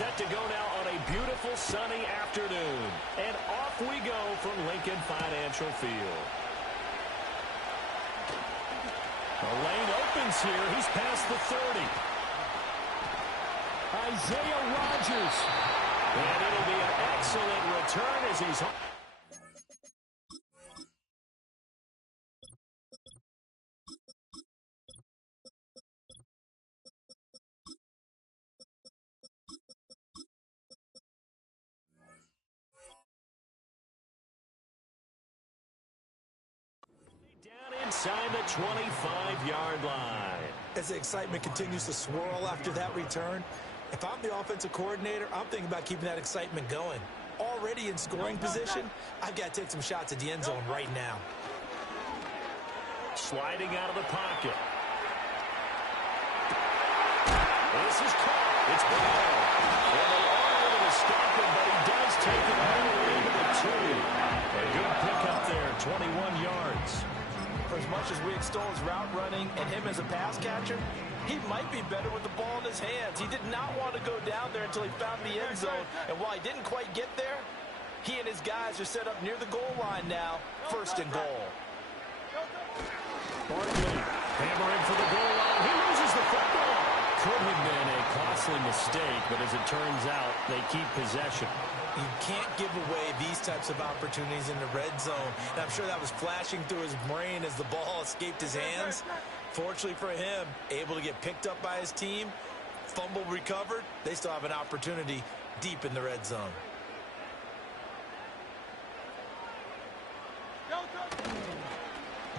set to go now on a beautiful sunny afternoon. And off we go from Lincoln Financial Field. The lane opens here. He's past the 30. Isaiah Rodgers. And it'll be an excellent return as he's home. Inside the 25-yard line. As the excitement continues to swirl after that return, if I'm the offensive coordinator, I'm thinking about keeping that excitement going. Already in scoring position, I've got to take some shots at the end zone right now. Sliding out of the pocket. This is caught. It's ball. And they are able to stop him, but he does take it all the way to the 2. A good pickup there, 21 yards. For as much as we extol his route running and him as a pass catcher, he might be better with the ball in his hands. He did not want to go down there until he found the end zone. And while he didn't quite get there, he and his guys are set up near the goal line now, 1st and goal. Barkley hammering for the goal line. He loses the football. Could have been a costly mistake, but as it turns out, they keep possession. You can't give away these types of opportunities in the red zone. And I'm sure that was flashing through his brain as the ball escaped his hands. Fortunately for him, able to get picked up by his team, fumble recovered. They still have an opportunity deep in the red zone.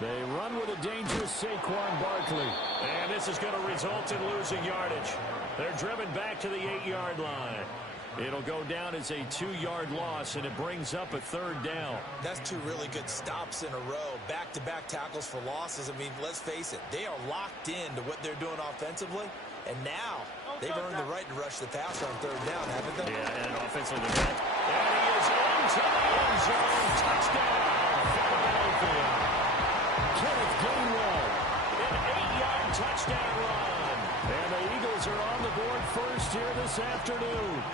They run with a dangerous Saquon Barkley. And this is going to result in losing yardage. They're driven back to the 8-yard line. It'll go down as a 2-yard loss, and it brings up a 3rd down. That's 2 really good stops in a row. Back-to-back tackles for losses. I mean, let's face it, they are locked into what they're doing offensively. And now they've earned the right to rush the passer on 3rd down, haven't they? Yeah, and offensively, and he is into the end zone. Touchdown, Philadelphia. Kenneth Gainwell, an 8-yard touchdown run. And the Eagles are on the board first here this afternoon.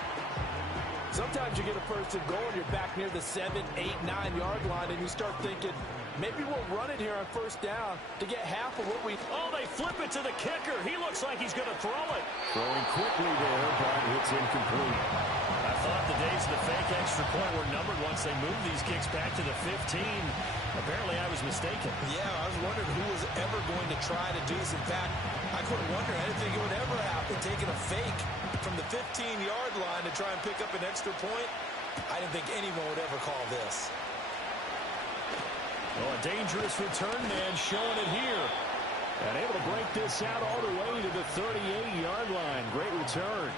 Sometimes you get a 1st and goal and you're back near the 7, 8, 9-yard line and you start thinking, maybe we'll run it here on 1st down to get half of what we... Oh, they flip it to the kicker. He looks like he's going to throw it. Throwing quickly there, but it's incomplete. I thought the days of the fake extra point were numbered once they moved these kicks back to the 15. Apparently, I was mistaken. Yeah, I was wondering who was ever going to try to do this. In fact, I couldn't wonder anything would ever happen, taking a fake from the 15-yard line to try and pick up an extra point. I didn't think anyone would ever call this. Oh, a dangerous return man showing it here. And able to break this out all the way to the 38-yard line. Great return.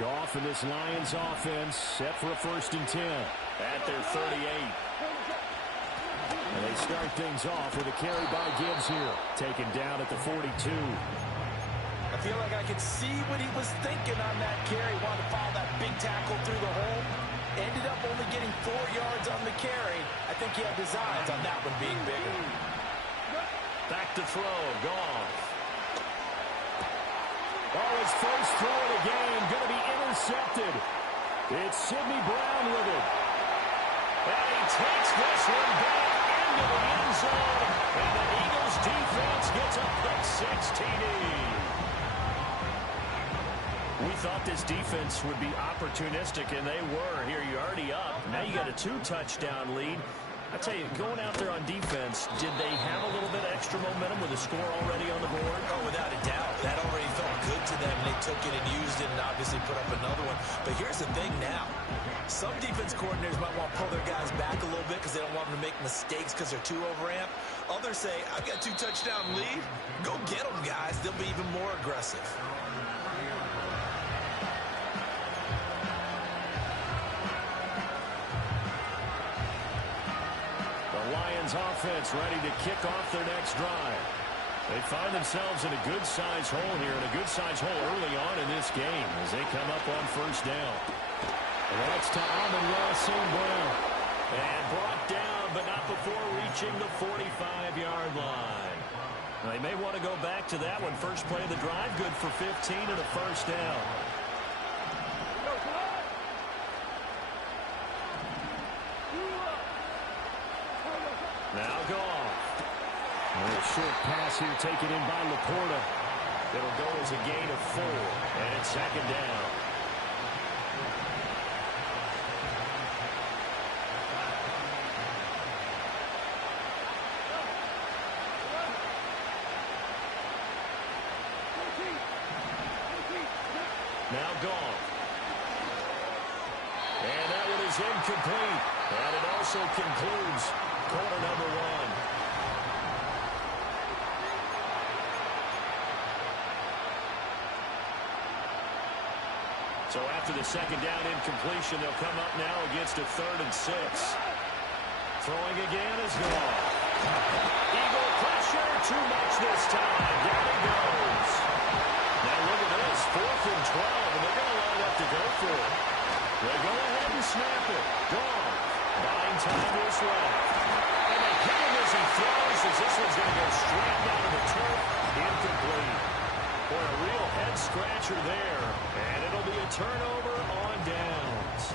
Goff and this Lions offense set for a 1st and 10 at their 38. And they start things off with a carry by Gibbs here. Taken down at the 42. I feel like I can see what he was thinking on that carry. Wanted to follow that big tackle through the hole. Ended up only getting 4 yards on the carry. I think he had designs on that one being bigger. Back to throw. Goff. Oh, his first throw of the game. Going to be intercepted. It's Sidney Brown with it. And he takes this one back into the end zone. And the Eagles defense gets a pick-6 TD. We thought this defense would be opportunistic, and they were. Here, you're already up. Now you got a 2-touchdown lead. I tell you, going out there on defense, did they have a little bit of extra momentum with a score already on the board? Oh, without a doubt. That already felt good to them. They took it and used it and obviously put up another one. But here's the thing now. Some defense coordinators might want to pull their guys back a little bit because they don't want them to make mistakes because they're too overamped. Others say, I've got a 2-touchdown lead. Go get them, guys. They'll be even more aggressive. Offense ready to kick off their next drive. They find themselves in a good-sized hole here, and a good-sized hole early on in this game as they come up on 1st down. And that's to Amon-Ra St. Brown. And brought down, but not before reaching the 45-yard line. Now, they may want to go back to that one. First play of the drive, good for 15 and a 1st down. short pass here taken in by Laporta. It'll go as a gain of 4, and it's second down. Now gone. And that one is incomplete. And it also concludes quarter number 1. So after the second down incompletion, they'll come up now against a 3rd and 6. Throwing again is gone. Eagle pressure, too much this time. Down he goes. Now look at this, 4th and 12, and they're going to line up to go for it. They go ahead and snap it. Gone. Buying time is left. And they hit him as he throws, as this one's going to go straight down to the turf. Incomplete. Boy, a real head-scratcher there. And it'll be a turnover on downs.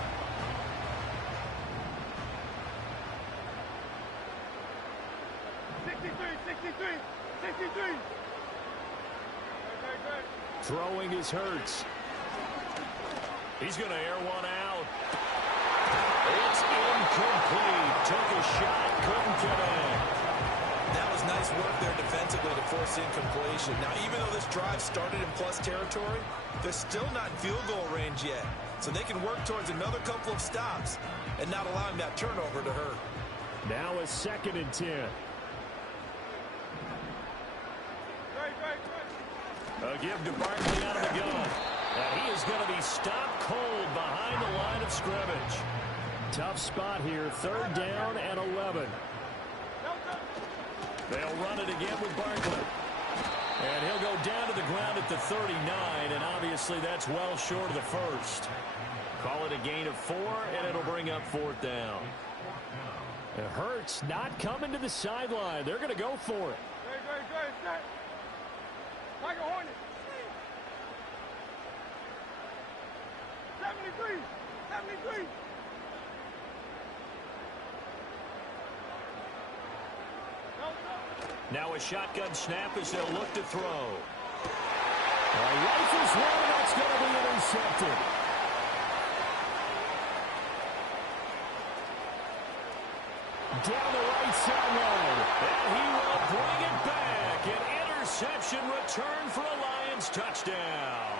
Throwing is Hurts. He's going to air one out. It's incomplete. Took a shot, couldn't connect. That was nice work there defensively to force incompletion. Now, even though this drive started in plus territory, they're still not in field goal range yet. So they can work towards another couple of stops and not allowing that turnover to hurt. Now a 2nd and 10. A give to Barkley out of the gun. And he is going to be stopped cold behind the line of scrimmage. Tough spot here. 3rd down and 11. They'll run it again with Barkley. And he'll go down to the ground at the 39, and obviously that's well short of the first. Call it a gain of 4, and it'll bring up 4th down. It hurts not coming to the sideline. They're going to go for it. Tiger Hornet. 73. 73. Now a shotgun snap as they'll look to throw. Rifles one, that's going to be intercepted. Down the right sideline. And he will bring it back. An interception return for a Lions touchdown.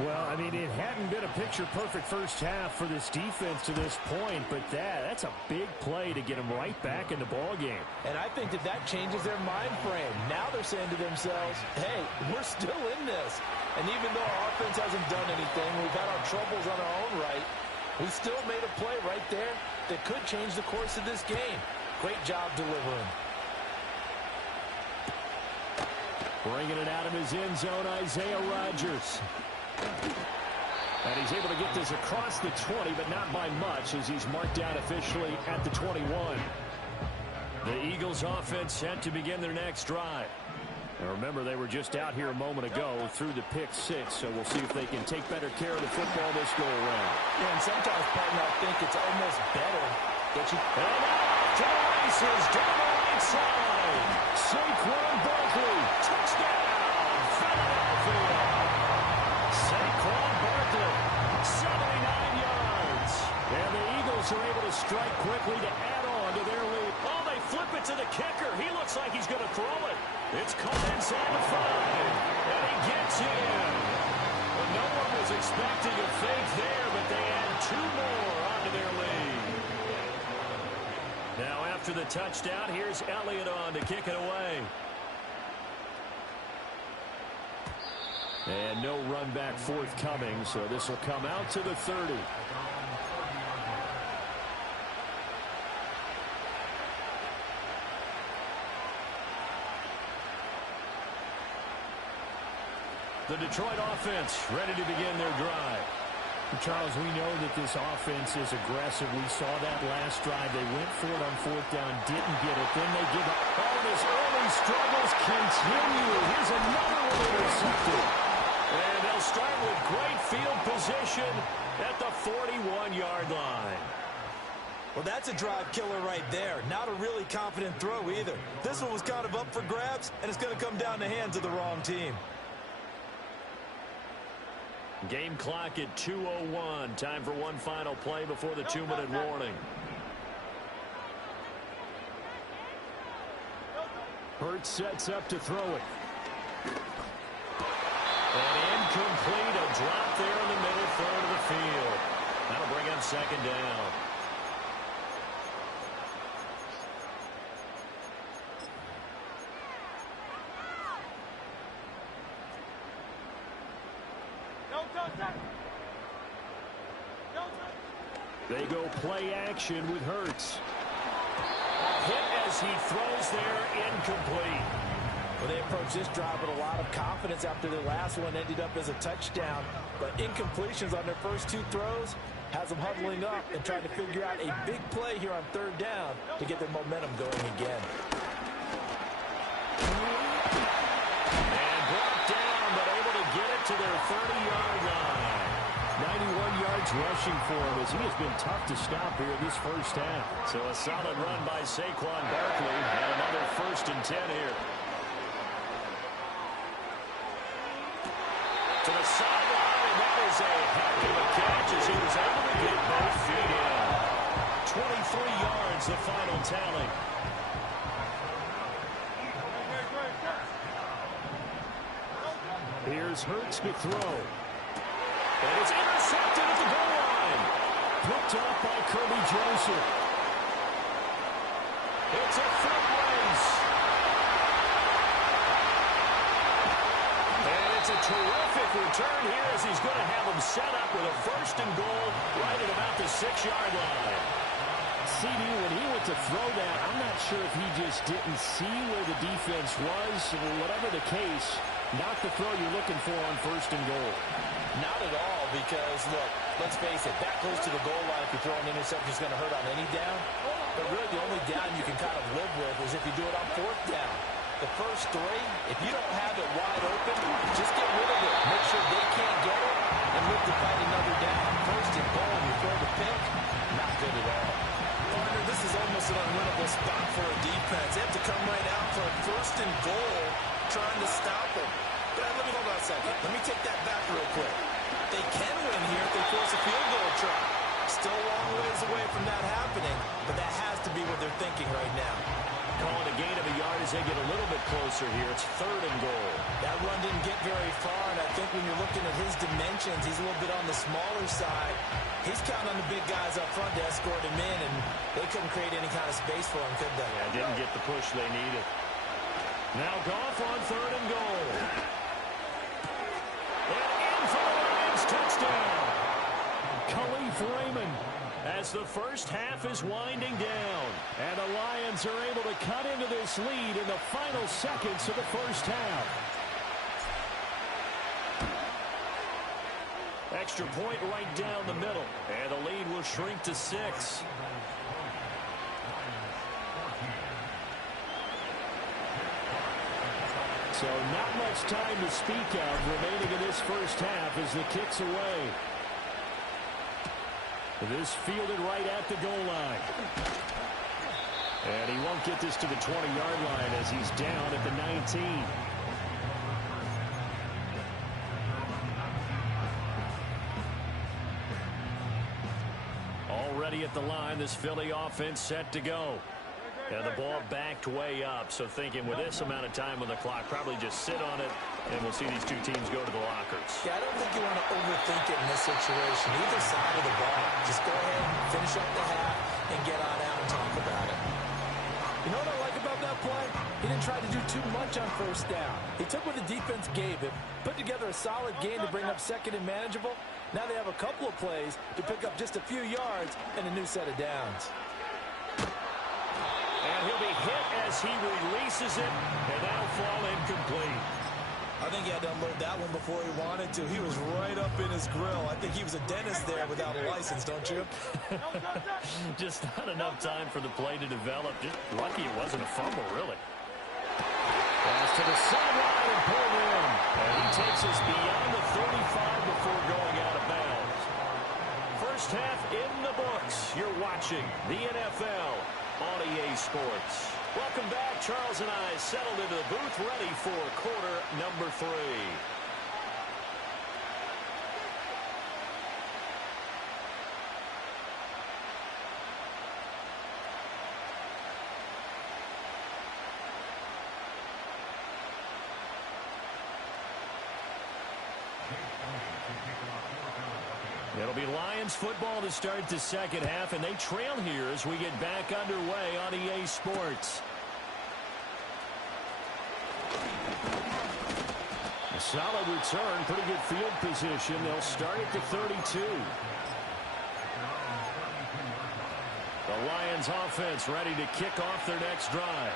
Well, I mean, it hadn't been a picture-perfect first half for this defense to this point, but that's a big play to get them right back in the ballgame. And I think that changes their mind frame. Now they're saying to themselves, hey, we're still in this. And even though our offense hasn't done anything, we've had our troubles on our own right, we still made a play right there that could change the course of this game. Great job delivering. Bringing it out of his end zone, Isaiah Rodgers. And he's able to get this across the 20, but not by much, as he's marked out officially at the 21. The Eagles offense set to begin their next drive. And remember, they were just out here a moment ago through the pick 6, so we'll see if they can take better care of the football this go-around. Yeah, and sometimes, partner, I think it's almost better that you... And out to the races, down the right side. Saquon Barkley, touchdown, Philadelphia. Saquon Barkley, 79 yards. And the Eagles are able to strike quickly to add on to their lead. Oh, they flip it to the kicker. He looks like he's going to throw it. It's caught inside the 5. And he gets in. Well, no one was expecting a fake there, but they add 2 more onto their lead. Now after the touchdown, here's Elliott on to kick it away. And no run back forthcoming, so this will come out to the 30. The Detroit offense ready to begin their drive. Charles, we know that this offense is aggressive. We saw that last drive. They went for it on 4th down, didn't get it. Then they give up. All of his early struggles continue. Here's another one intercepted. And they'll start with great field position at the 41-yard line. Well, that's a drive killer right there. Not a really confident throw either. This one was kind of up for grabs, and it's going to come down the hands of the wrong team. Game clock at 2:01. Time for one final play before the 2-minute warning. Hurts sets up to throw it. And incomplete. A drop there in the middle third of the field. That'll bring up second down. They go play action with Hurts. Hit as he throws there, incomplete. Well, they approached this drive with a lot of confidence after their last one ended up as a touchdown. But incompletions on their first two throws has them huddling up and trying to figure out a big play here on third down to get their momentum going again. And brought down, but able to get it to their 30-yard line. 91 yards rushing for him as he has been tough to stop here this first half. So a solid run by Saquon Barkley and another 1st and 10 here. To the sideline, and that is a heck of a catch as he was able to get both feet in. 23 yards, the final tally. Here's Hurts to throw. And it's intercepted at the goal line. Picked up by Kirby Joseph. It's a foot race. And it's a terrific return here as he's going to have him set up with a 1st and goal right at about the 6-yard line. CD, when he went to throw that, I'm not sure if he just didn't see where the defense was. Whatever the case, not the throw you're looking for on 1st and goal. Not at all, because, look, let's face it, that goes to the goal line. If you throw an interception, it's going to hurt on any down. But really, the only down you can kind of live with is if you do it on 4th down. The first 3, if you don't have it wide open, just get rid of it. Make sure they can't get it and live to fight another down. 1st and goal, you throw the pick, not good at all. Partner, this is almost an unwinnable spot for a defense. They have to come right out for a 1st and goal trying to stop them. But let me hold on a second. Let me take that back real quick. They can win here if they force a field goal try. Still a long ways away from that happening, but that has to be what they're thinking right now. Calling a gain of a yard as they get a little bit closer here. It's 3rd and goal. That run didn't get very far, and I think when you're looking at his dimensions, he's a little bit on the smaller side. He's counting on the big guys up front to escort him in, and they couldn't create any kind of space for him, could they? Yeah, didn't get the push they needed. Now Goff on 3rd and goal. And in for the Lions touchdown. Khalif Raymond. As the first half is winding down. And the Lions are able to cut into this lead in the final seconds of the first half. Extra point right down the middle. And the lead will shrink to 6. So not much time to speak of remaining in this first half as the kick's away. This fielded right at the goal line. And he won't get this to the 20-yard line as he's down at the 19. Already at the line, this Philly offense set to go. And the ball backed way up, so thinking with this amount of time on the clock, probably just sit on it, and we'll see these two teams go to the lockers. Yeah, I don't think you want to overthink it in this situation. Either side of the ball. Just go ahead, finish up the half, and get on out and talk about it. You know what I like about that play? He didn't try to do too much on 1st down. He took what the defense gave him, put together a solid game to bring up 2nd and manageable. Now they have a couple of plays to pick up just a few yards and a new set of downs. And he'll be hit as he releases it, and that'll fall incomplete. I think he had to unload that one before he wanted to. He was right up in his grill. I think he was a dentist there without a license, don't you? Just not enough time for the play to develop. Just lucky it wasn't a fumble, really. Pass to the sideline and pulled in. And he takes us beyond the 35 before going out of bounds. first half in the books. You're watching the NFL on EA Sports. Welcome back. Charles and I settled into the booth, ready for quarter number 3. It'll be Lions football to start the second half, and they trail here as we get back underway on EA Sports. A solid return, pretty good field position. They'll start at the 32. The Lions offense ready to kick off their next drive.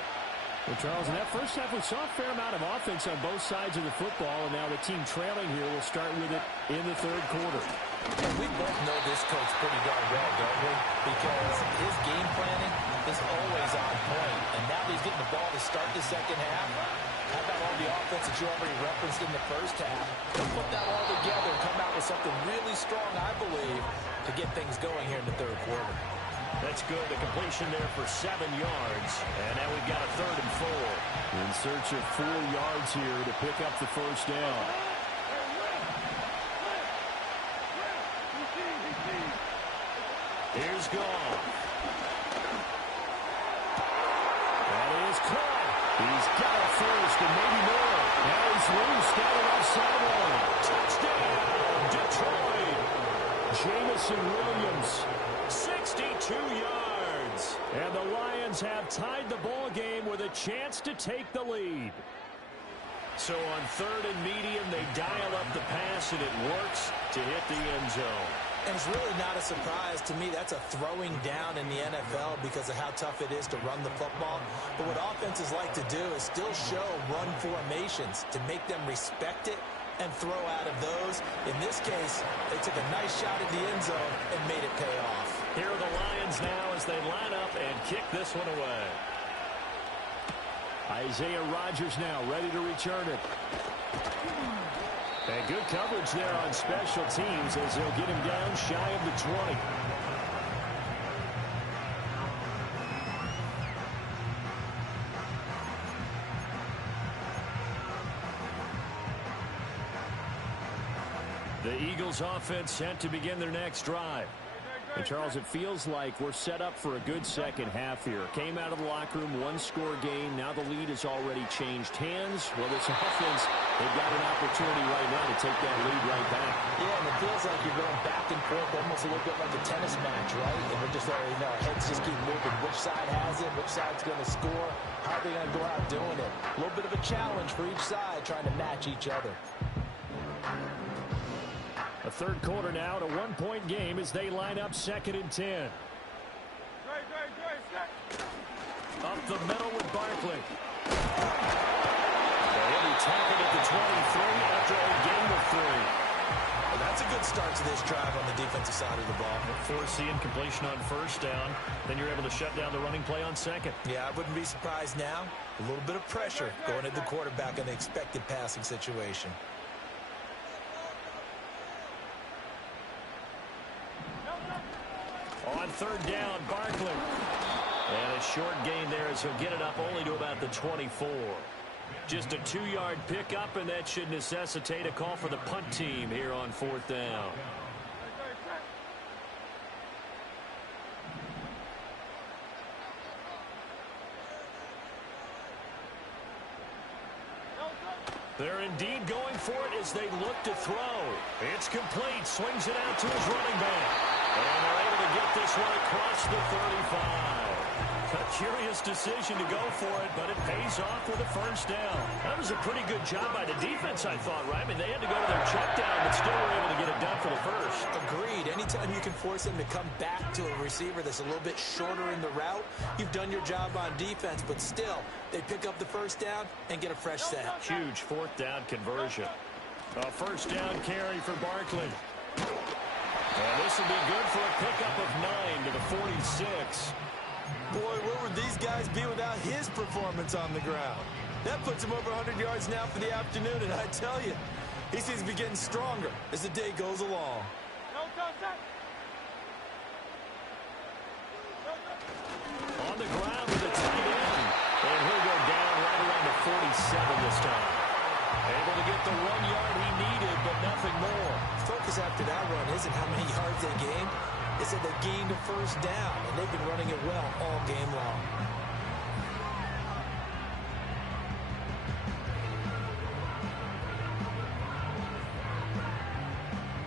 Well, Charles, in that first half, we saw a fair amount of offense on both sides of the football, and now the team trailing here will start with it in the third quarter. And we both know this coach pretty darn well, don't we? Because his game planning is always on point. And now that he's getting the ball to start the second half, how about all the offense that you already referenced in the first half? He'll put that all together and come out with something really strong, I believe, to get things going here in the third quarter. That's good. The completion there for 7 yards. And now we've got a 3rd and 4. In search of 4 yards here to pick up the first down. Here's Goff. That is caught. He's got a first and maybe more. Now he's loose down the left sideline. Touchdown, Detroit. Jamison Williams, 62 yards. And the Lions have tied the ball game with a chance to take the lead. So on 3rd and medium, they dial up the pass, and it works to hit the end zone. And it's really not a surprise to me. That's a throwing down in the NFL because of how tough it is to run the football. But what offenses like to do is still show run formations to make them respect it and throw out of those. In this case, they took a nice shot at the end zone and made it pay off. Here are the Lions now as they line up and kick this one away. Isaiah Rodgers now ready to return it. And good coverage there on special teams as they'll get him down shy of the 20. The Eagles offense set to begin their next drive. And Charles, it feels like we're set up for a good second half here. Came out of the locker room, 1-score game. Now the lead has already changed hands. Well, this offense, they've got an opportunity right now to take that lead right back. Yeah, and it feels like you're going back and forth almost a little bit like a tennis match, right? And we're just already know our heads just keep moving. Which side has it? Which side's going to score? How are they going to go out doing it? A little bit of a challenge for each side trying to match each other. A third quarter now, a 1-point game as they line up 2nd and 10. Up the middle with Barkley. He'll be tackled at the 23 after a gain of 3. Well, that's a good start to this drive on the defensive side of the ball. Forcing completion on 1st down. Then you're able to shut down the running play on 2nd. Yeah, I wouldn't be surprised now. A little bit of pressure going at the quarterback in the expected passing situation. On 3rd down, Barkley. And a short gain there as he'll get it up only to about the 24. Just a 2-yard pickup, and that should necessitate a call for the punt team here on 4th down. They're indeed going for it as they look to throw. It's complete. Swings it out to his running back. And they're able to get this one across the 35. A curious decision to go for it, but it pays off with a 1st down. That was a pretty good job by the defense, I thought, right? I mean, they had to go to their check down, but still were able to get it done for the 1st. Agreed. Anytime you can force them to come back to a receiver that's a little bit shorter in the route, you've done your job on defense, but still, they pick up the 1st down and get a fresh set. Huge 4th down conversion. A 1st down carry for Barkley. And this will be good for a pickup of 9 to the 46. Boy, where would these guys be without his performance on the ground? That puts him over 100 yards now for the afternoon, and I tell you, he seems to be getting stronger as the day goes along. On the ground with a tight end. And he'll go down right around the 47 this time. Able to get the 1 yard he needed, but nothing more. Focus after that run isn't how many yards they gained. It's that they gained a first down, and they've been running it well all game long.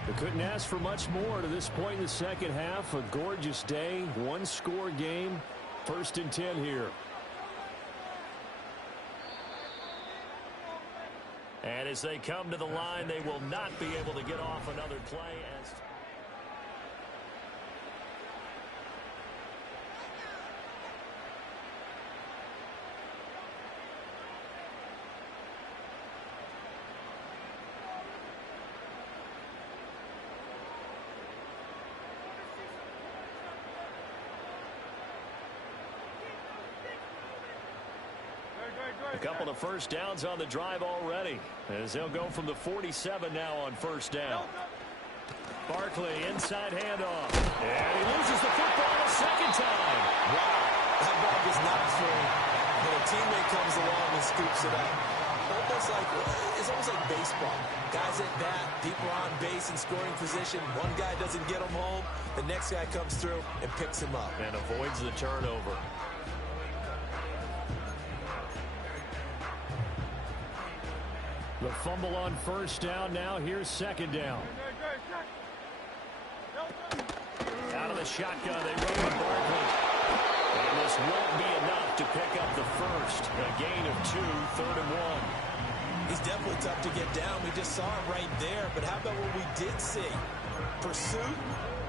They couldn't ask for much more to this point in the second half. A gorgeous day, one-score game, 1st and 10 here. And as they come to the line, they will not be able to get off another play. A couple of first downs on the drive already, as they'll go from the 47 now on first down. Barkley, inside handoff. And he loses the football a second time. Wow, that ball was not free, but a teammate comes along and scoops it up. It's almost like baseball. Guys at bat, people are on base in scoring position. One guy doesn't get him home. The next guy comes through and picks him up. And avoids the turnover. The fumble on first down. Now here's second down. Out of the shotgun, they run with Barkley. And this won't be enough to pick up the first. A gain of 2, 3rd and 1. He's definitely tough to get down. We just saw it right there. But how about what we did see? Pursuit,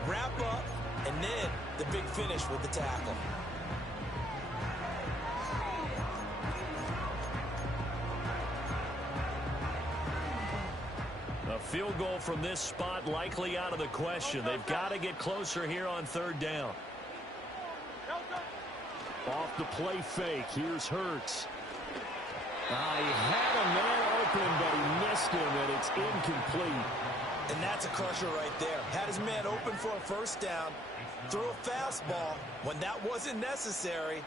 wrap up, and then the big finish with the tackle. A field goal from this spot likely out of the question. They've got to get closer here on 3rd down. Off the play fake. Here's Hurts. He had a man open, but he missed him, and it's incomplete. And that's a crusher right there. Had his man open for a first down, threw a fastball when that wasn't necessary,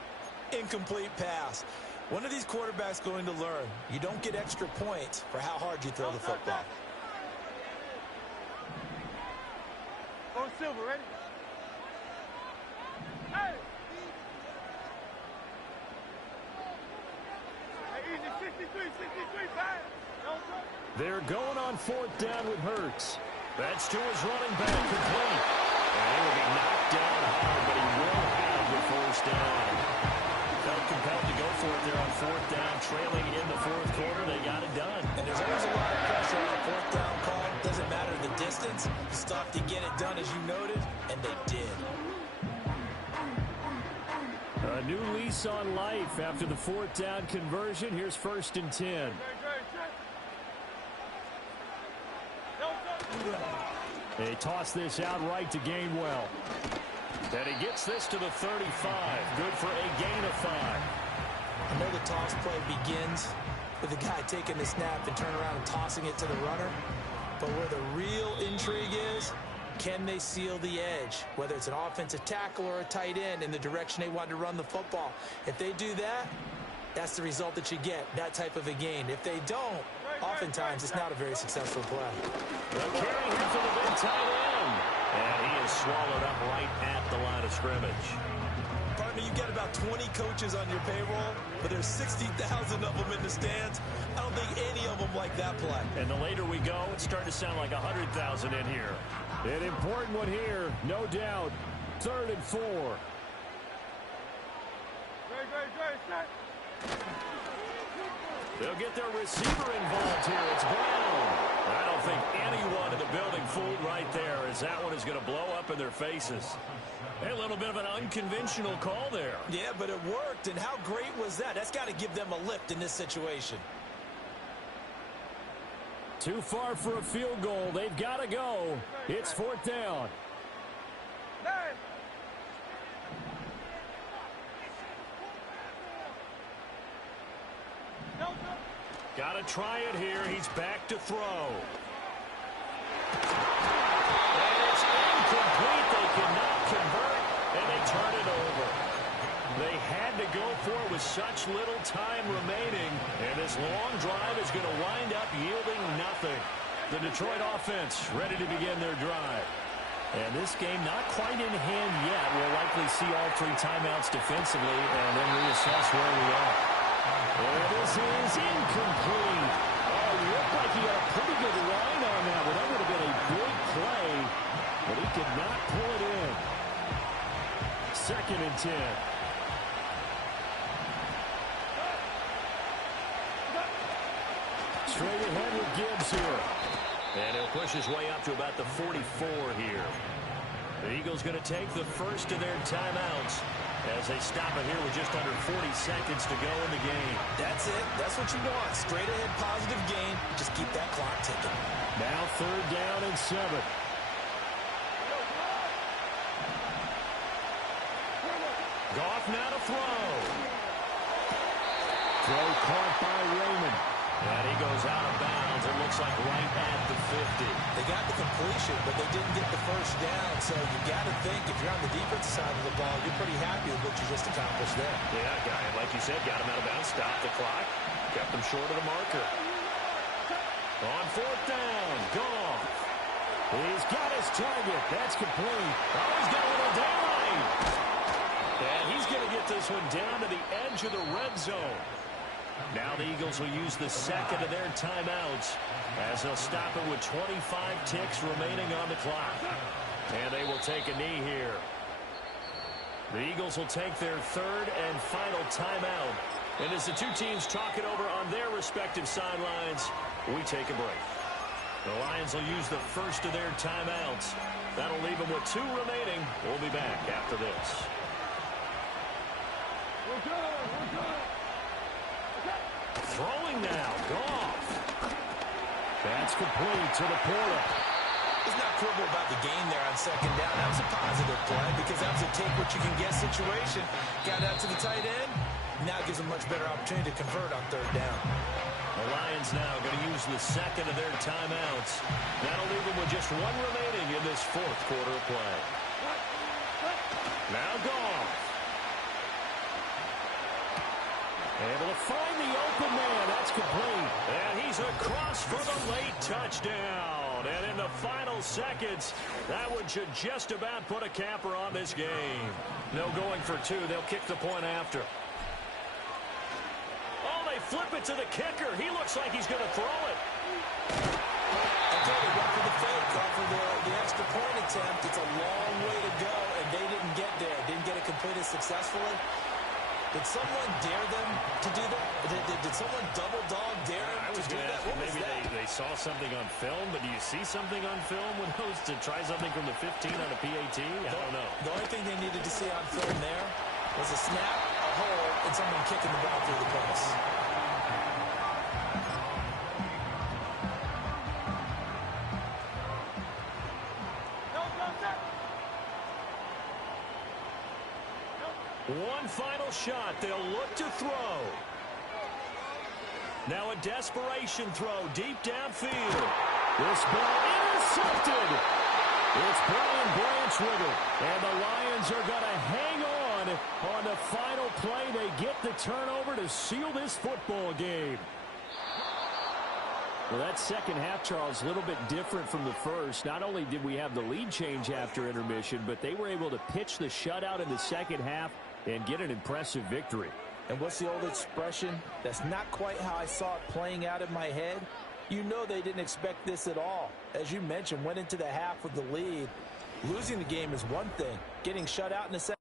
incomplete pass. One of these quarterbacks going to learn, you don't get extra points for how hard you throw the football. On Silver, ready? Hey! Hey, easy, 63, pass. They're going on 4th down with Hurts. That's to his running back, complete. And he will be knocked down hard, but he will have the first down. Felt compelled to go for it there on 4th down, trailing in the 4th quarter. They got it done. And there's always a lot of pressure on a 4th down call. Doesn't matter the distance. Stuff to get it done, as you noted, and they did. A new lease on life after the 4th down conversion. Here's 1st and 10. They toss this out right to Gainwell. And he gets this to the 35. Good for a gain of 5. I know the toss play begins with the guy taking the snap and turn around and tossing it to the runner. But where the real intrigue is, can they seal the edge? Whether it's an offensive tackle or a tight end in the direction they want to run the football. If they do that, that's the result that you get, that type of a gain. If they don't, oftentimes it's not a very successful play. The carry here for the big tight end. And he is swallowed up right at the line of scrimmage. Partner, you got about 20 coaches on your payroll, but there's 60,000 of them in the stands. I don't think any of them like that play. And the later we go, it's starting to sound like 100,000 in here. An important one here, no doubt. 3rd and 4. They'll get their receiver involved here. It's Brown. I don't think anyone in the building fooled right there, as that one is going to blow up in their faces. A little bit of an unconventional call there. Yeah, but it worked, and how great was that? That's got to give them a lift in this situation. Too far for a field goal. They've got to go. It's 4th down. Got to try it here. He's back to throw. And it's incomplete. They cannot convert, and they turn it over. They time remaining, and this long drive is going to wind up yielding nothing. The Detroit offense ready to begin their drive. And this game not quite in hand yet. We'll likely see all 3 timeouts defensively and then reassess where we are. And this is incomplete. Oh, looked like he had a pretty good line on that one. That would have been a big play, but he could not pull it in. 2nd and 10. Straight ahead with Gibbs here. And he'll push his way up to about the 44 here. The Eagles going to take the first of their timeouts as they stop it here with just under 40 seconds to go in the game. That's it. That's what you want. Straight ahead positive gain. Just keep that clock ticking. Now 3rd down and 7. Goff now to throw. Throw caught by Raymond. And he goes out of bounds. It looks like right at the 50. They got the completion, but they didn't get the first down. So you got to think if you're on the defensive side of the ball, you're pretty happy with what you just accomplished there. Yeah, guy, like you said, got him out of bounds, stopped the clock, kept him short of the marker. On 4th down, Goff. He's got his target. That's complete. Oh, he's got a little daylight. And he's going to get this one down to the edge of the red zone. Now the Eagles will use the 2nd of their timeouts as they'll stop it with 25 ticks remaining on the clock. And they will take a knee here. The Eagles will take their 3rd and final timeout. And as the 2 teams talk it over on their respective sidelines, we take a break. The Lions will use the first of their timeouts. That'll leave them with 2 remaining. We'll be back after this. We're good. We're good. Throwing now, Goff. That's complete to the Porter. He's not quibble about the gain there on 2nd down. That was a positive play because that was a take-what-you-can-get situation. Got out to the tight end. Now gives him much better opportunity to convert on 3rd down. The Lions now going to use the 2nd of their timeouts. That'll leave them with just 1 remaining in this 4th quarter of play. Now Goff. Able to find the open man. That's complete. And he's across for the late touchdown. And in the final seconds, that one should just about put a capper on this game. No going for 2. They'll kick the point after. Oh, they flip it to the kicker. He looks like he's going to throw it. Okay, they went for the fake, gone for the extra point attempt. It's a long way to go, and they didn't get there. Didn't get it completed successfully. Did someone dare them to do that? Did someone double dog dare them to do that? What was maybe that? they saw something on film, but do you see something on film with those to try something from the 15 on a PAT? I don't know. The only thing they needed to see on film there was a snap, a hole, and someone kicking the ball through the press. One final shot. They'll look to throw. Now a desperation throw deep downfield. This ball intercepted. It's Brian Branch with it. And the Lions are going to hang on the final play. They get the turnover to seal this football game. Well, that 2nd half, Charles, a little bit different from the first. Not only did we have the lead change after intermission, but they were able to pitch the shutout in the 2nd half and get an impressive victory. And what's the old expression? That's not quite how I saw it playing out in my head. You know they didn't expect this at all. As you mentioned, went into the half with the lead. Losing the game is one thing. Getting shut out in the second.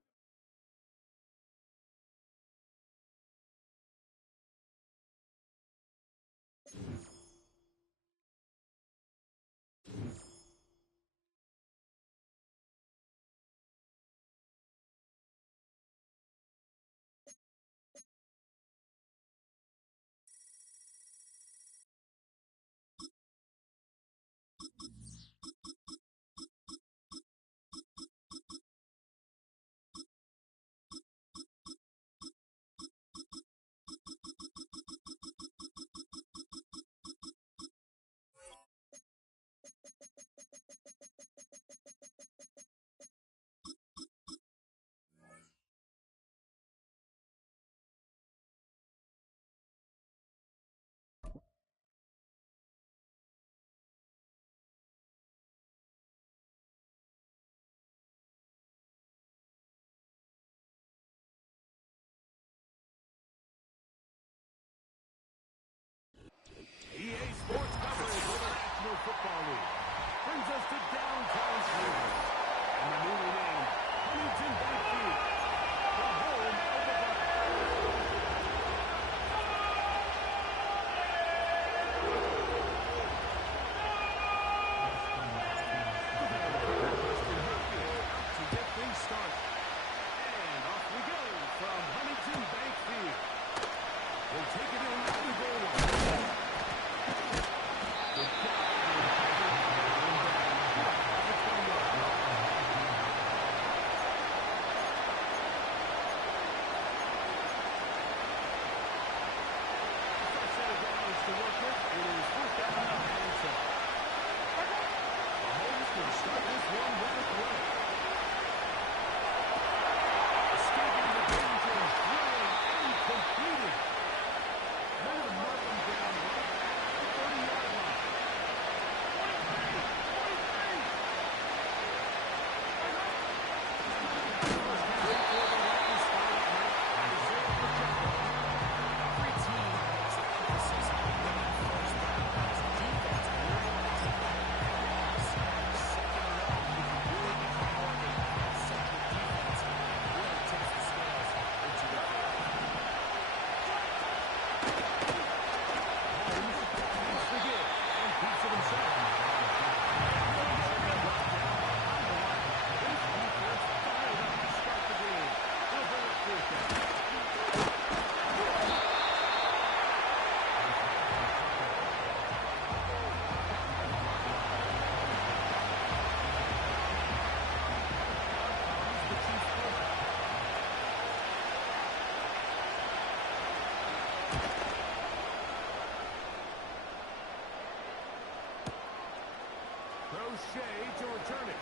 Crochet to return it.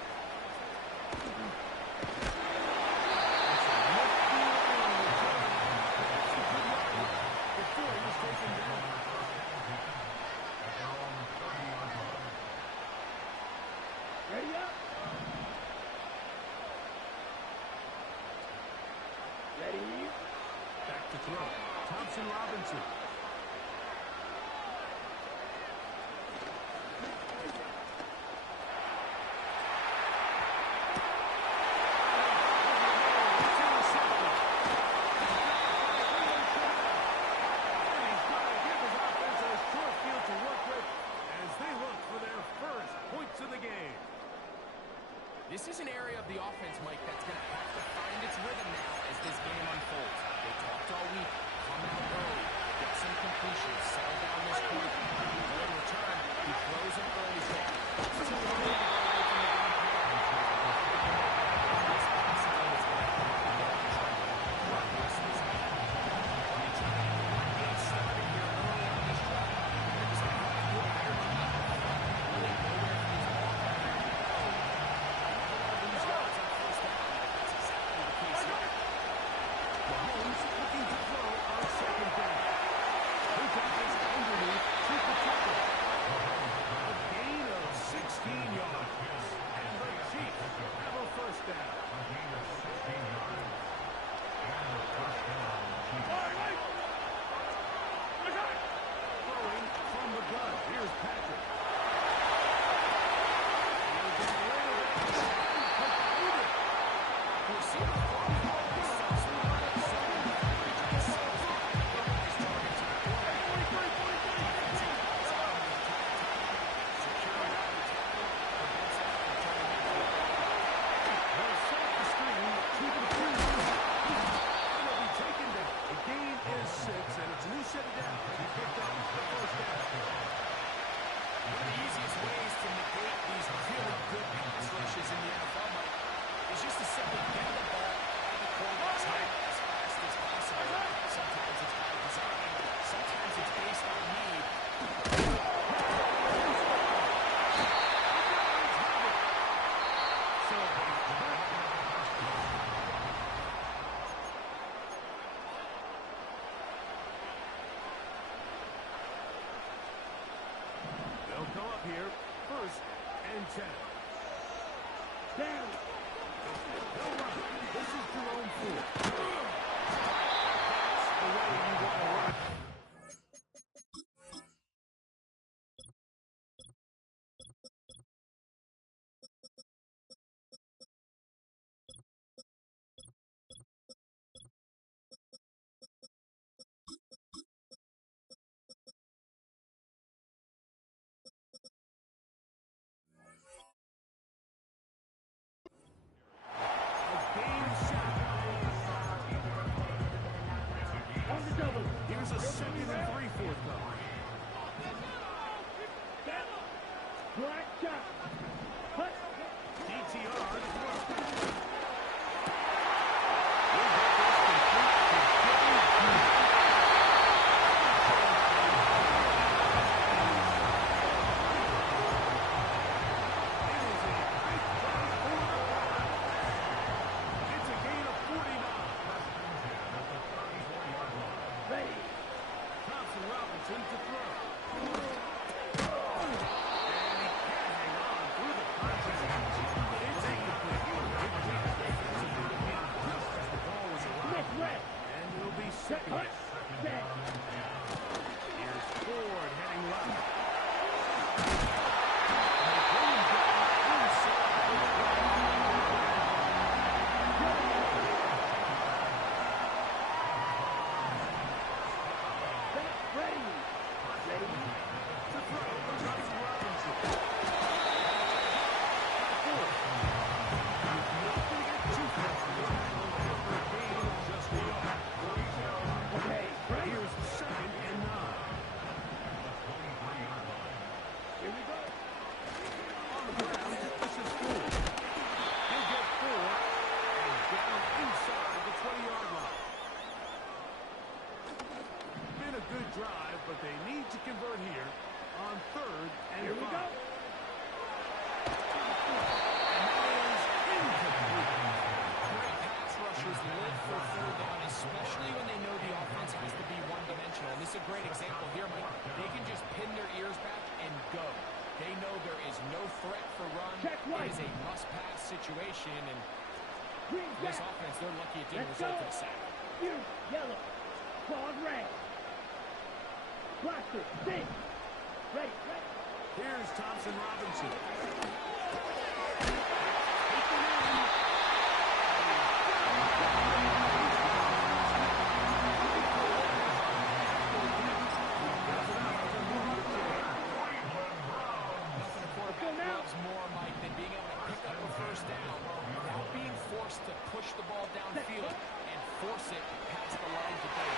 Before he was taken down. Ready up. Ready. Back to throw. Thompson Robinson. This is an area of the offense, Mike, that's going to have to find its rhythm now as this game unfolds. They talked all week, come out early, get some completions, settle down this point. In return, he throws an early ball. It's too early to go away from the game plan. This passing game is going to have to get on track. This is when you try to get one game started here early on this drive, you're just going to have to do a better job. Really nowhere for these ball carriers. Mahomes looking to throw on second down. He tackles underneath to the tackle. A gain of 16 yards. And the Chiefs have a first down. Throwing from the gun. Here's Patrick. They'll go up here, 1st and 10. Down. No run. This is Jerome Ford. That's the way you want to run. Here's a 2nd and 3 forthcoming. Black shot. DTR to throw. It's a gain of 49. Ready. Thompson Robinson to throw. And he can't hang on through no threat for run. It is a must-pass situation, and this offense, they're lucky it didn't result in a sack. Yellow. Claw red. Blaster. Six. Ready. Here's Thompson Robinson. More, Mike, than being able to pick up a first down without being forced to push the ball downfield and force it past the line to gain.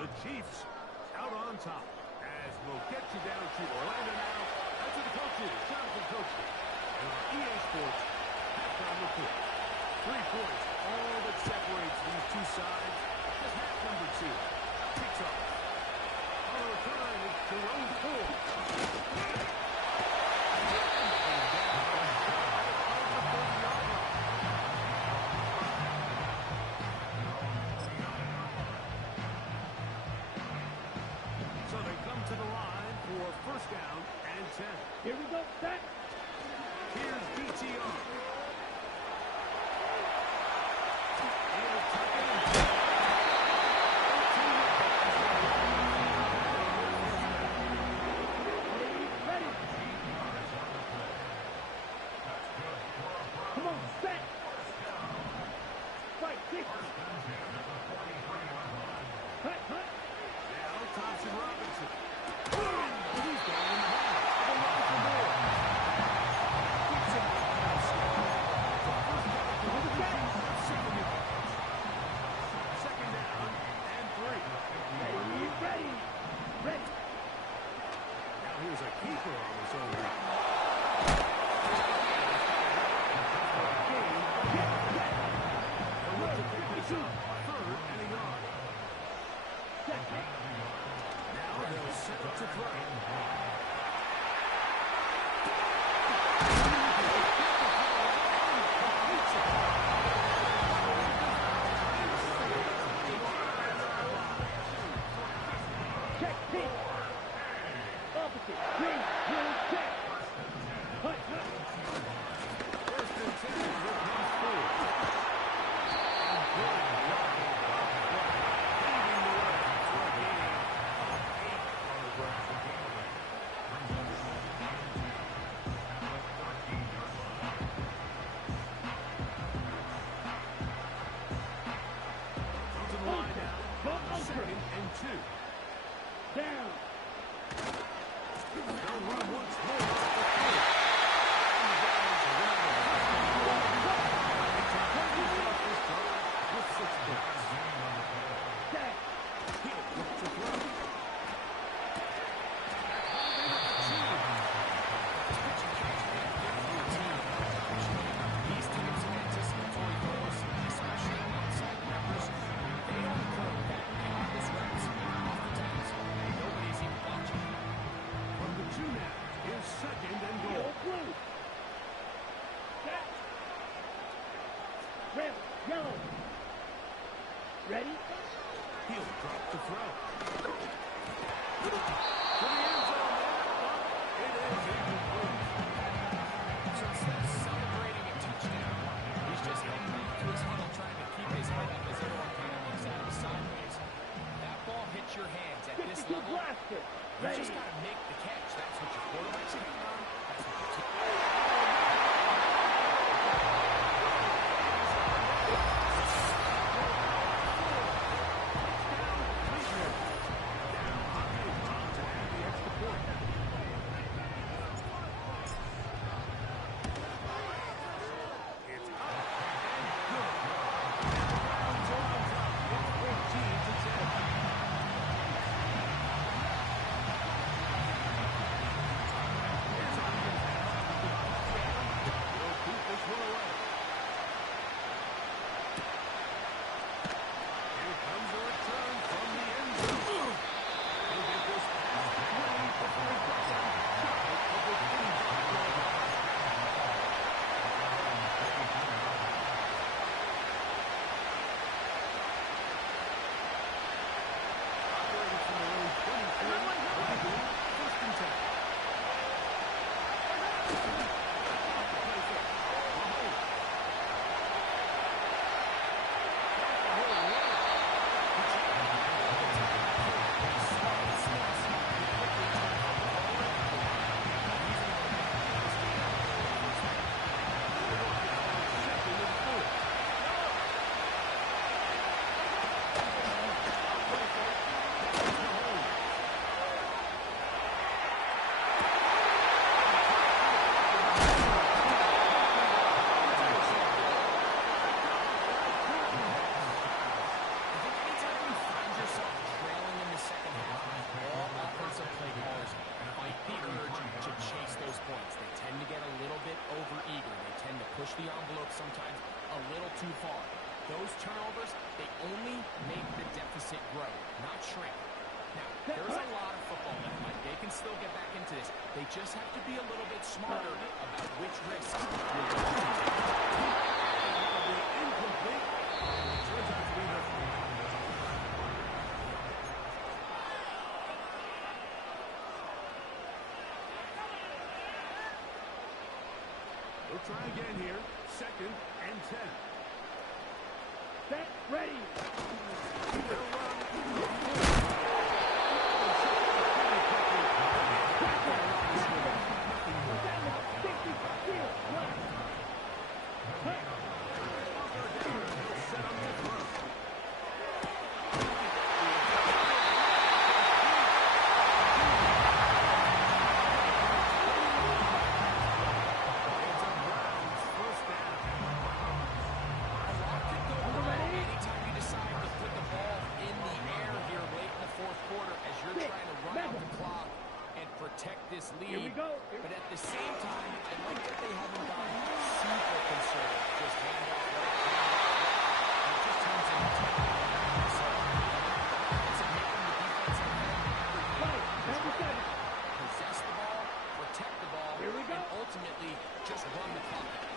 The Chiefs out on top. As we'll get you down to Orlando now. That's to the coaches, Jonathan Coachman. And our EA Sports halftime report. 3 points, all that separates these two sides. As half number 2 kicks off. On the return, it's Jerome Ford. First down and 10. Here we go, set. Here's DTR. Red, yellow. Ready? He'll drop the throw. To the end zone. It is incomplete. So instead of celebrating a touchdown, he's just heading back to his huddle trying to keep his head up as everyone kind of looks at him sideways. That ball hits your hands at this 52 level. blaster. You Ready? just got to make the catch. That's what your quarterback's counting on. That's what your team. Push the envelope sometimes a little too far. Those turnovers, they only make the deficit grow, not shrink. Now, there's a lot of football left, Mike. They can still get back into this. They just have to be a little bit smarter about which risks you're going to take. Incomplete. Turns out to be the We'll try again here. 2nd and 10. Set, ready. Protect this lead. Here we go. But at the same time, I like that they haven't gone super conservative. Just hand off right. It just turns into so it's making the defense Right, 97. possess the ball, protect the ball, Here we go. and ultimately just run the clock.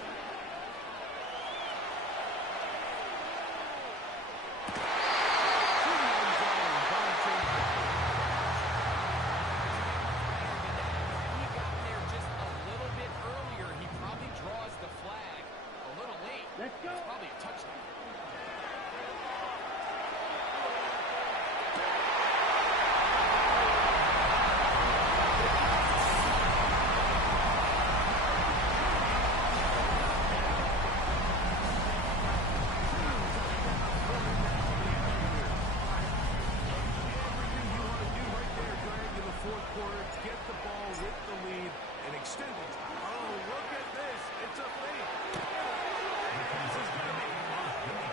Let's go. It's probably a touchdown. Everything you want to do right there, Greg, in the 4th quarter, get the ball with the lead and extend it. Oh, look at this. It's a fake. This is going to be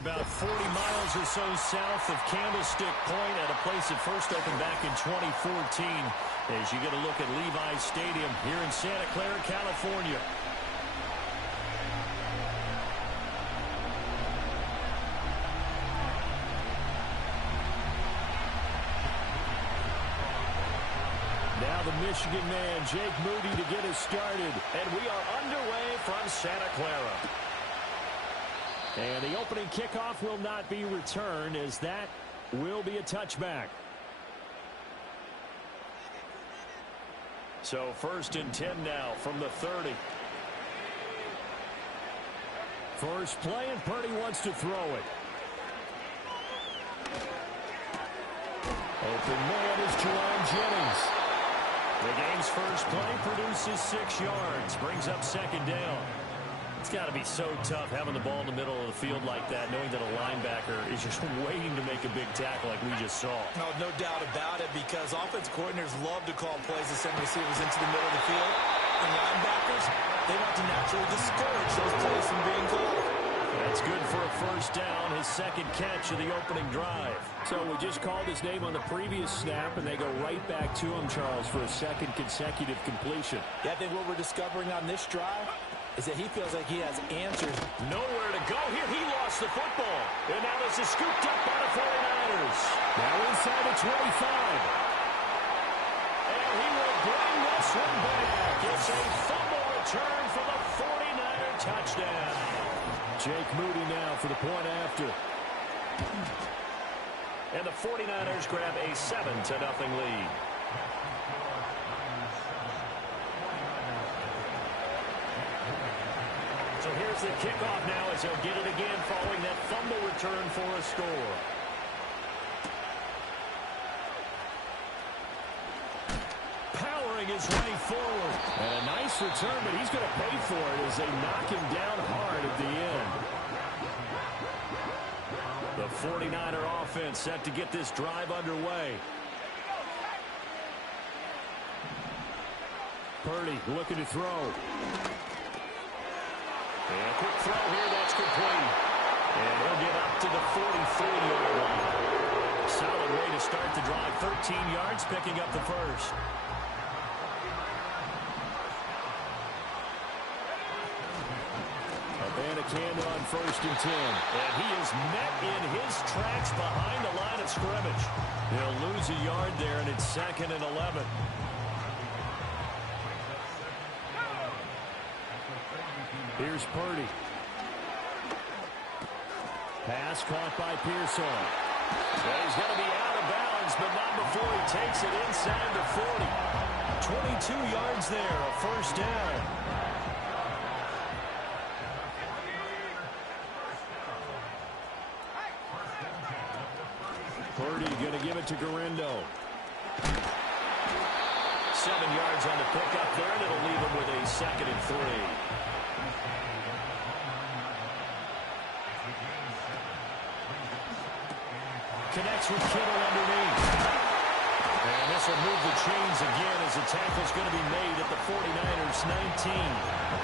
about 40 miles or so south of Candlestick Point at a place that first opened back in 2014 as you get a look at Levi's Stadium here in Santa Clara, California. Now the Michigan man, Jake Moody, to get us started. And we are underway from Santa Clara. And the opening kickoff will not be returned, as that will be a touchback. So 1st and 10 now from the 30. First play, and Purdy wants to throw it. Open man is Jerome Jennings. The game's first play produces 6 yards, brings up 2nd down. It's got to be so tough having the ball in the middle of the field like that, knowing that a linebacker is just waiting to make a big tackle like we just saw. No doubt about it, because offense coordinators love to call plays to send receivers into the middle of the field. And linebackers, they want to naturally discourage those plays from being called. That's good for a 1st down, his 2nd catch of the opening drive. So we just called his name on the previous snap, and they go right back to him, Charles, for a 2nd consecutive completion. Yeah, I think what we're discovering on this drive is that he feels like he has answers. Nowhere to go here. He lost the football. And now this is scooped up by the 49ers. Now inside the 25. And he will bring this one back. It's a fumble return for the 49er touchdown. Jake Moody now for the point after. And the 49ers grab a 7-0 lead. So here's the kickoff now as he'll get it again following that fumble return for a score. Powering his way forward. And a nice return, but he's going to pay for it as they knock him down hard at the end. The 49er offense set to get this drive underway. Purdy looking to throw. And a quick throw here, that's complete. And he'll get up to the 43-yard line. Solid way to start the drive. 13 yards, picking up the first. Abanikanda on 1st and 10. And he is met in his tracks behind the line of scrimmage. He'll lose a yard there, and it's 2nd and 11. Here's Purdy. Pass caught by Pearson. Well, he's going to be out of bounds, but not before he takes it inside the 40. 22 yards there, a 1st down. Purdy going to give it to Garindo. 7 yards on the pickup there, and it'll leave him with a 2nd and 3. Connects with Kittle underneath. And this will move the chains again as the tackle's going to be made at the 49ers 19.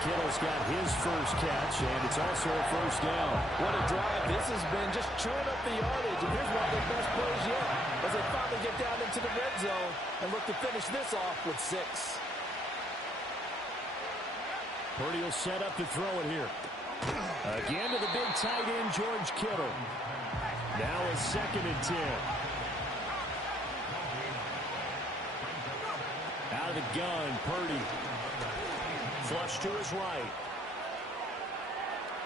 Kittle's got his first catch, and it's also a 1st down. What a drive this has been, just chewing up the yardage. And here's one of their best plays yet as they finally get down into the red zone and look to finish this off with 6. Purdy will set up to throw it here. Again to the big tight end, George Kittle. Now a 2nd and 10. Out of the gun, Purdy. Flush to his right.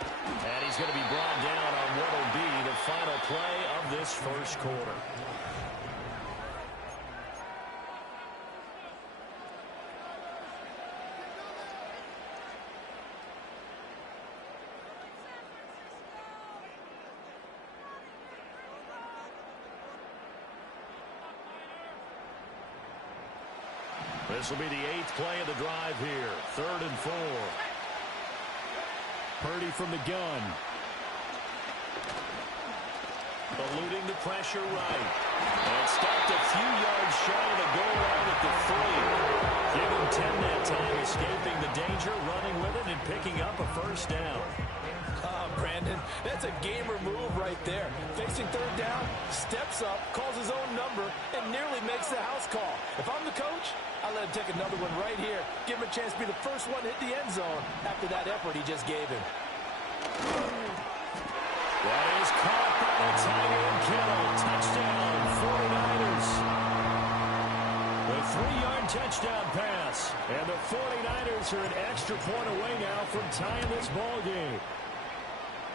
And he's going to be brought down on what will be the final play of this 1st quarter. This will be the 8th play of the drive here. 3rd and 4. Purdy from the gun. Eluding the pressure right. And stopped a few yards shy of the goal line at the 3. Give him 10 that time, escaping the danger, running with it, and picking up a 1st down. Brandon, that's a gamer move right there. Facing third down, steps up, calls his own number, and nearly makes the house call. If I'm the coach, I let him take another one right here. Give him a chance to be the first one to hit the end zone after that effort he just gave him. That is caught by the tight end Kittle. Touchdown, 49ers. The 3-yard touchdown pass. And the 49ers are an extra point away now from tying this ball game.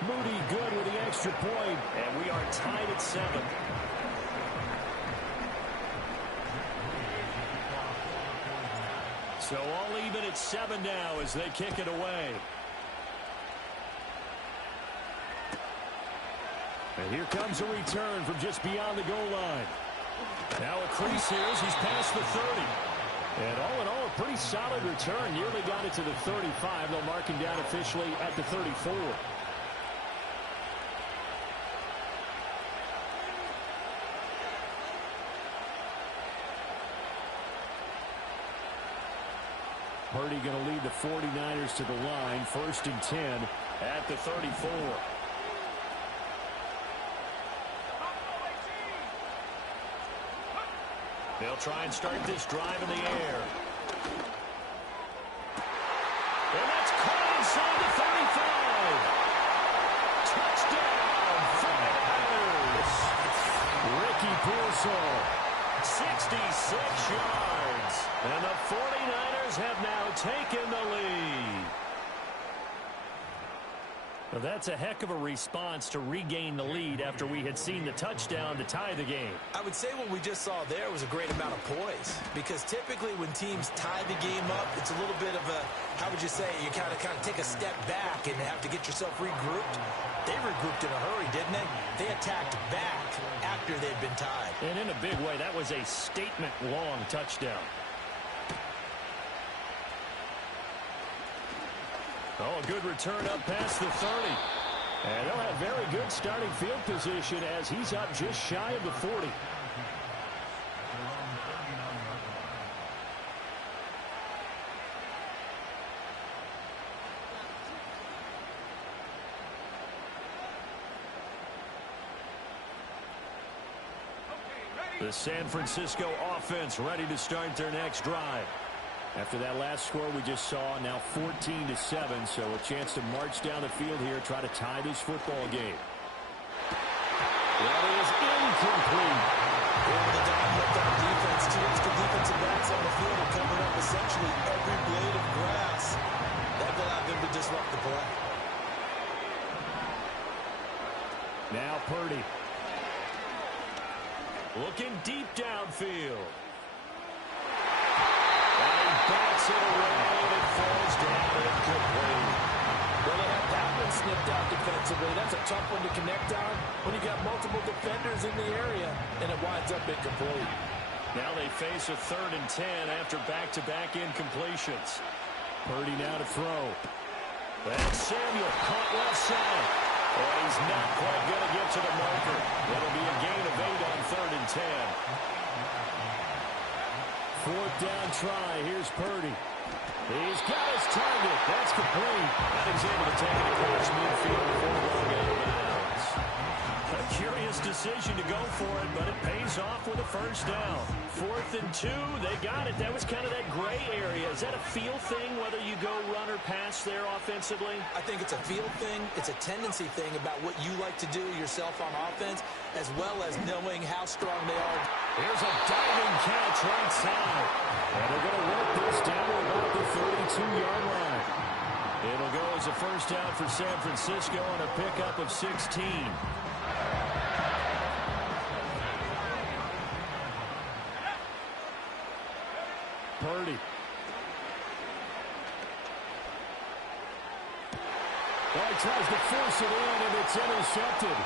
Moody good with the extra point, and we are tied at 7. So all even at 7 now as they kick it away. And here comes a return from just beyond the goal line. Now a crease here as he's past the 30. And all in all, a pretty solid return. Nearly got it to the 35. They'll mark him down officially at the 34. Purdy going to lead the 49ers to the line. 1st and 10 at the 34. They'll try and start this drive in the air. And that's caught inside the 35. Touchdown, 49ers. Ricky Pearsall, 66 yards. And the 49ers have now taken the lead. Well, that's a heck of a response to regain the lead after we had seen the touchdown to tie the game. I would say what we just saw there was a great amount of poise, because typically when teams tie the game up, it's a little bit of a, how would you say, you kind of take a step back and have to get yourself regrouped. They regrouped in a hurry, didn't they? They attacked back after they'd been tied. And in a big way, that was a statement-long touchdown. Oh, a good return up past the 30. And they'll have very good starting field position as he's up just shy of the 40. The San Francisco offense ready to start their next drive. After that last score we just saw, now 14-7, so a chance to march down the field here, try to tie this football game. That is incomplete. Over the down defense, two extra defensive backs on the field are covering up essentially every blade of grass. That allowed them to disrupt the play. Now Purdy. Looking deep downfield. Bats it away, and it falls down incomplete. Well, they have that one snipped out defensively. That's a tough one to connect on when you got multiple defenders in the area, and it winds up incomplete. Now they face a 3rd and 10 after back-to-back incompletions. Purdy now to throw. That's Samuel caught left side. And he's not quite going to get to the marker. It'll be a gain of 8 on 3rd and 10. 4th down try. Here's Purdy. He's got his target. That's complete. And he's able to take it across midfield before going out of bounds. A curious decision to go for it, but it pays off with a 1st down. 4th and 2. They got it. That was kind of that gray area. Is that a feel thing, whether you go run or pass there offensively? I think it's a feel thing. It's a tendency thing about what you like to do yourself on offense, as well as knowing how strong they are. Here's a diving catch right side. And they're going to work this down to about the 32-yard line. It'll go as a 1st down for San Francisco on a pickup of 16. Purdy. Well, he tries to force it in, and it's intercepted.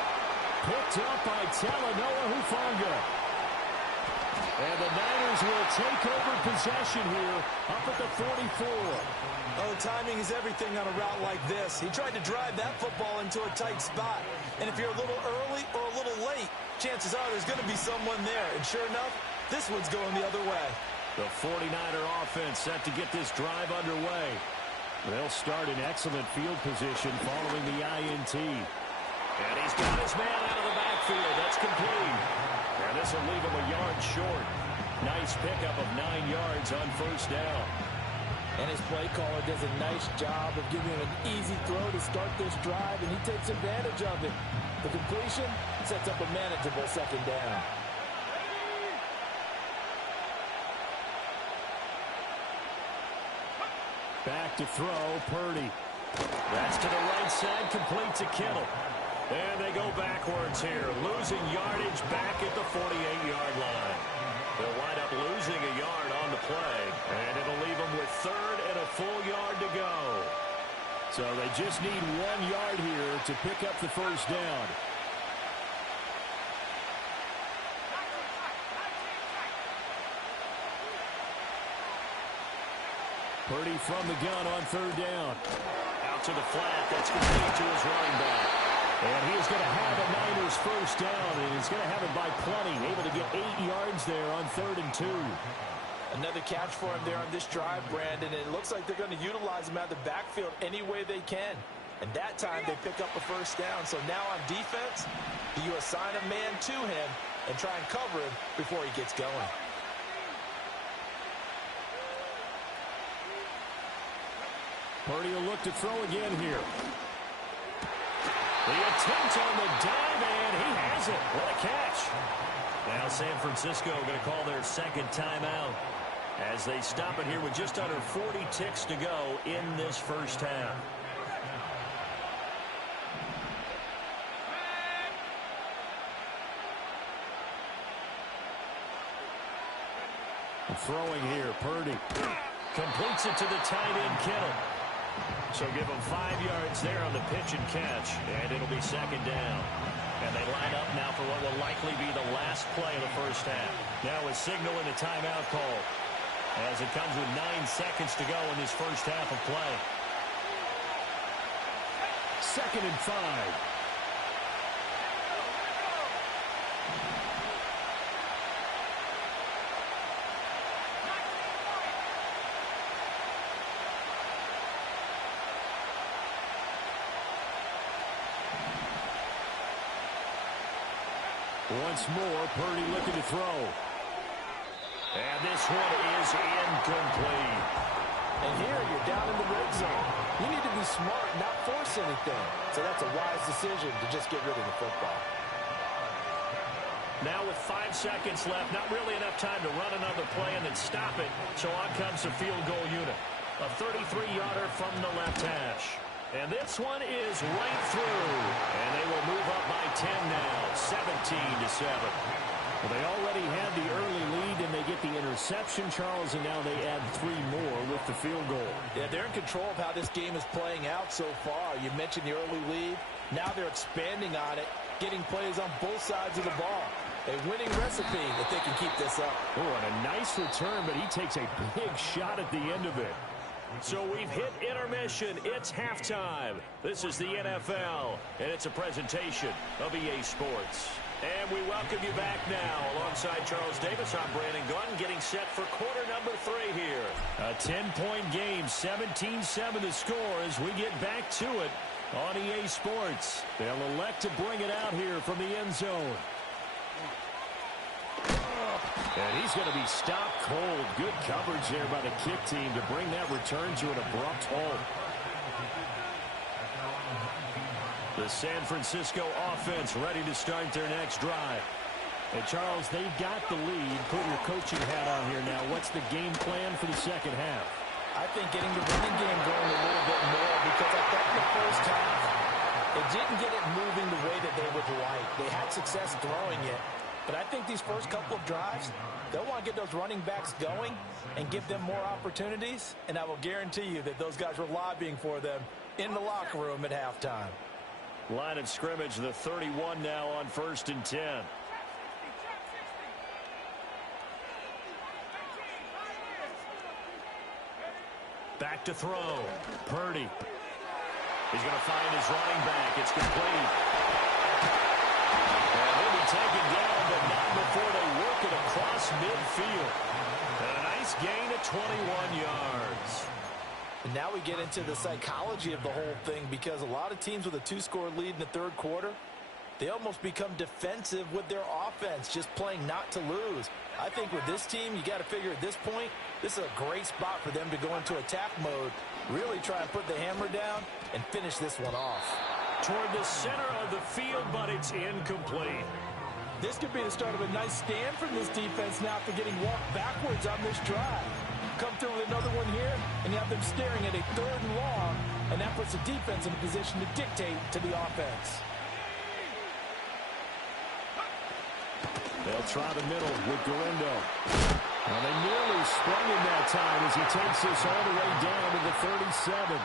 Picked up by Talanoa Hufanga. And the Niners will take over possession here up at the 44. Oh, timing is everything on a route like this. He tried to drive that football into a tight spot. And if you're a little early or a little late, chances are there's going to be someone there. And sure enough, this one's going the other way. The 49er offense set to get this drive underway. They'll start in excellent field position following the INT. And he's got his man out of the backfield. That's complete. And this will leave him a yard short. Nice pickup of 9 yards on first down. And his play caller does a nice job of giving him an easy throw to start this drive, and he takes advantage of it. The completion sets up a manageable second down. Back to throw, Purdy. That's to the right side, complete to Kittle. And they go backwards here, losing yardage back at the 48-yard line. They'll wind up losing a yard on the play, and it'll leave them with third and a full yard to go. So they just need 1 yard here to pick up the first down. Purdy from the gun on third down. Out to the flat, that's complete to his running back. And he is going to have a Niners first down, and he's going to have it by plenty. Able to get 8 yards there on 3rd and 2. Another catch for him there on this drive, Brandon. And it looks like they're going to utilize him out of the backfield any way they can. And that time they pick up a first down. So now on defense, you assign a man to him and try and cover him before he gets going. Purdy will look to throw again here. The attempt on the dive, and he has it. What a catch. Now San Francisco going to call their second timeout as they stop it here with just under 40 ticks to go in this first half. Throwing here, Purdy. Completes it to the tight end, Kittle. So give them 5 yards there on the pitch and catch, and it'll be second down. And they line up now for what will likely be the last play of the first half. Now a signal and a timeout call as it comes with 9 seconds to go in this first half of play. 2nd and 5. Once more, Purdy looking to throw. And this one is incomplete. And here you're down in the red zone. You need to be smart, not force anything. So that's a wise decision to just get rid of the football. Now with 5 seconds left, not really enough time to run another play and then stop it. So on comes the field goal unit. A 33-yarder from the left hash. And this one is right through. And they will move up by 10 now, 17-7. Well, they already had the early lead, and they get the interception, Charles, and now they add 3 more with the field goal. Yeah, they're in control of how this game is playing out so far. You mentioned the early lead. Now they're expanding on it, getting plays on both sides of the ball. A winning recipe if they can keep this up. Oh, and a nice return, but he takes a big shot at the end of it. So we've hit intermission. It's halftime. This is the NFL, and it's a presentation of EA Sports. And we welcome you back now. Alongside Charles Davis, I'm Brandon Gunn, getting set for quarter number 3 here. A 10-point game, 17-7 the score as we get back to it on EA Sports. They'll elect to bring it out here from the end zone. And he's going to be stopped cold. Good coverage there by the kick team to bring that return to an abrupt halt. The San Francisco offense ready to start their next drive. And Charles, they've got the lead. Put your coaching hat on here now. What's the game plan for the second half? I think getting the running game going a little bit more, because I thought in the first half it didn't get it moving the way that they would like. They had success throwing it. But I think these first couple of drives, they'll want to get those running backs going and give them more opportunities. And I will guarantee you that those guys were lobbying for them in the locker room at halftime. Line of scrimmage, the 31 now on 1st and 10. Back to throw. Purdy. He's going to find his running back. It's complete. And he'll be taken down, but not before they work it across midfield. And a nice gain of 21 yards. And now we get into the psychology of the whole thing, because a lot of teams with a 2-score lead in the third quarter, they almost become defensive with their offense, just playing not to lose. I think with this team, you got to figure at this point, this is a great spot for them to go into attack mode, really try and put the hammer down and finish this one off. Toward the center of the field, but it's incomplete. This could be the start of a nice stand from this defense now after getting walked backwards on this drive. Come through with another one here, and you have them staring at a 3rd and long, and that puts the defense in a position to dictate to the offense. They'll try the middle with Galindo. Well, they nearly sprung him that time as he takes this all the way down to the 37.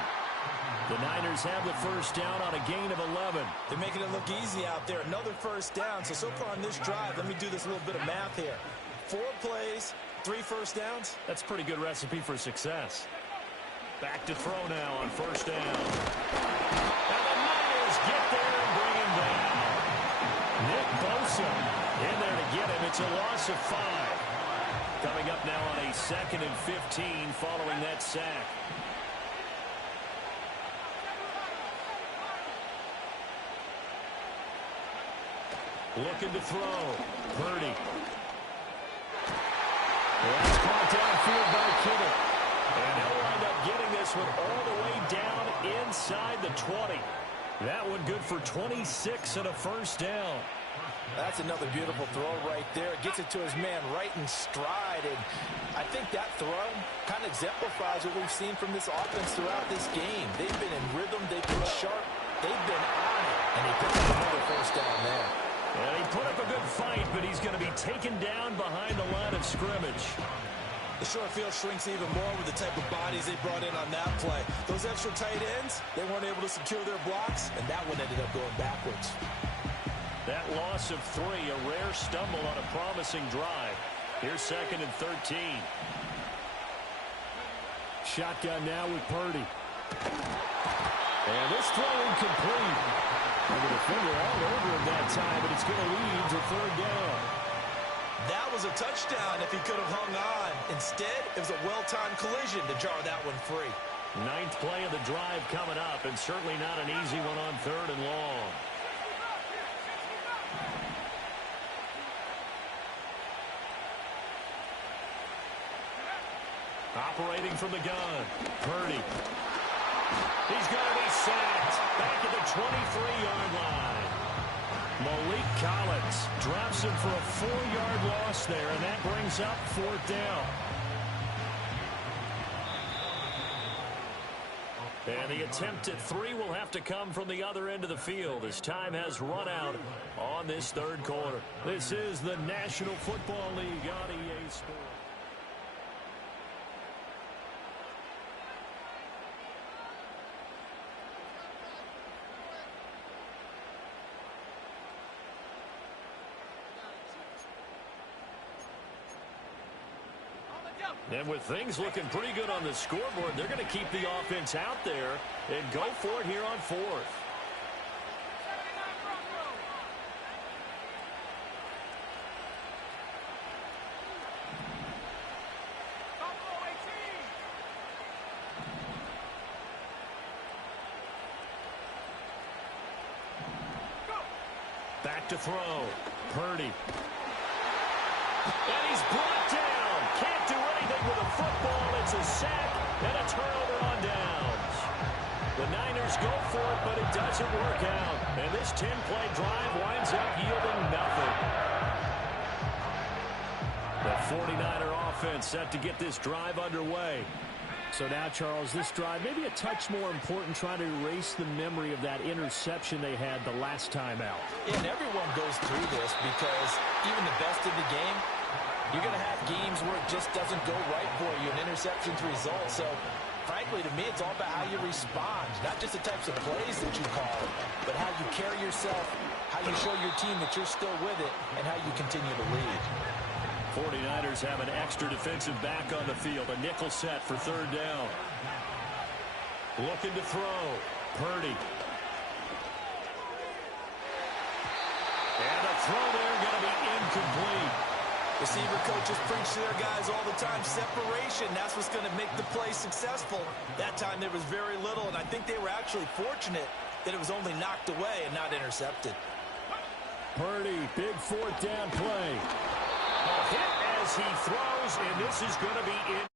The Niners have the first down on a gain of 11. They're making it look easy out there. Another first down. So far on this drive, let me do this little bit of math here. 4 plays, 3 first downs. That's a pretty good recipe for success. Back to throw now on first down. And the Niners get there and bring him down. Nick Bosa in there to get him. It's a loss of 5. Coming up now on a 2nd and 15 following that sack. Looking to throw. Purdy. That's caught downfield by Kittle. And he'll wind up getting this one all the way down inside the 20. That one good for 26 and a first down. That's another beautiful throw right there. Gets it to his man right in stride. And I think that throw kind of exemplifies what we've seen from this offense throughout this game. They've been in rhythm. They've been sharp. They've been on it. And he picked up another first down there. And he put up a good fight, but he's going to be taken down behind the line of scrimmage. The short field shrinks even more with the type of bodies they brought in on that play. Those extra tight ends, they weren't able to secure their blocks, and that one ended up going backwards. That loss of 3, a rare stumble on a promising drive. Here's 2nd and 13. Shotgun now with Purdy. And this throw incomplete. And the defender all over him that time, but it's going to lead to 3rd down. That was a touchdown if he could have hung on. Instead, it was a well-timed collision to jar that one free. 9th play of the drive coming up, and certainly not an easy one on 3rd and long. Operating from the gun, Purdy. He's going to be sacked back at the 23-yard line. Malik Collins drops him for a 4-yard loss there, and that brings up 4th down. And the attempt at 3 will have to come from the other end of the field as time has run out on this 3rd quarter. This is the National Football League on EA Sports. And with things looking pretty good on the scoreboard, they're going to keep the offense out there and go for it here on 4th. Back to throw. Purdy. And he's brought down. Can't do anything with a football. It's a sack and a turnover on downs. The Niners go for it, but it doesn't work out. And this 10-play drive winds up yielding nothing. The 49er offense set to get this drive underway. So now, Charles, this drive maybe a touch more important, trying to erase the memory of that interception they had the last time out. Yeah, and everyone goes through this because even the best in the game, you're going to have games where it just doesn't go right for you, and interceptions result. So, frankly, to me, it's all about how you respond, not just the types of plays that you call, but how you carry yourself, how you show your team that you're still with it, and how you continue to lead. 49ers have an extra defensive back on the field. A nickel set for 3rd down. Looking to throw. Purdy. And a throw there going to be incomplete. Receiver coaches preach to their guys all the time. Separation, that's what's going to make the play successful. That time there was very little, and I think they were actually fortunate that it was only knocked away and not intercepted. Purdy, big fourth down play. A hit as he throws, and this is going to be in.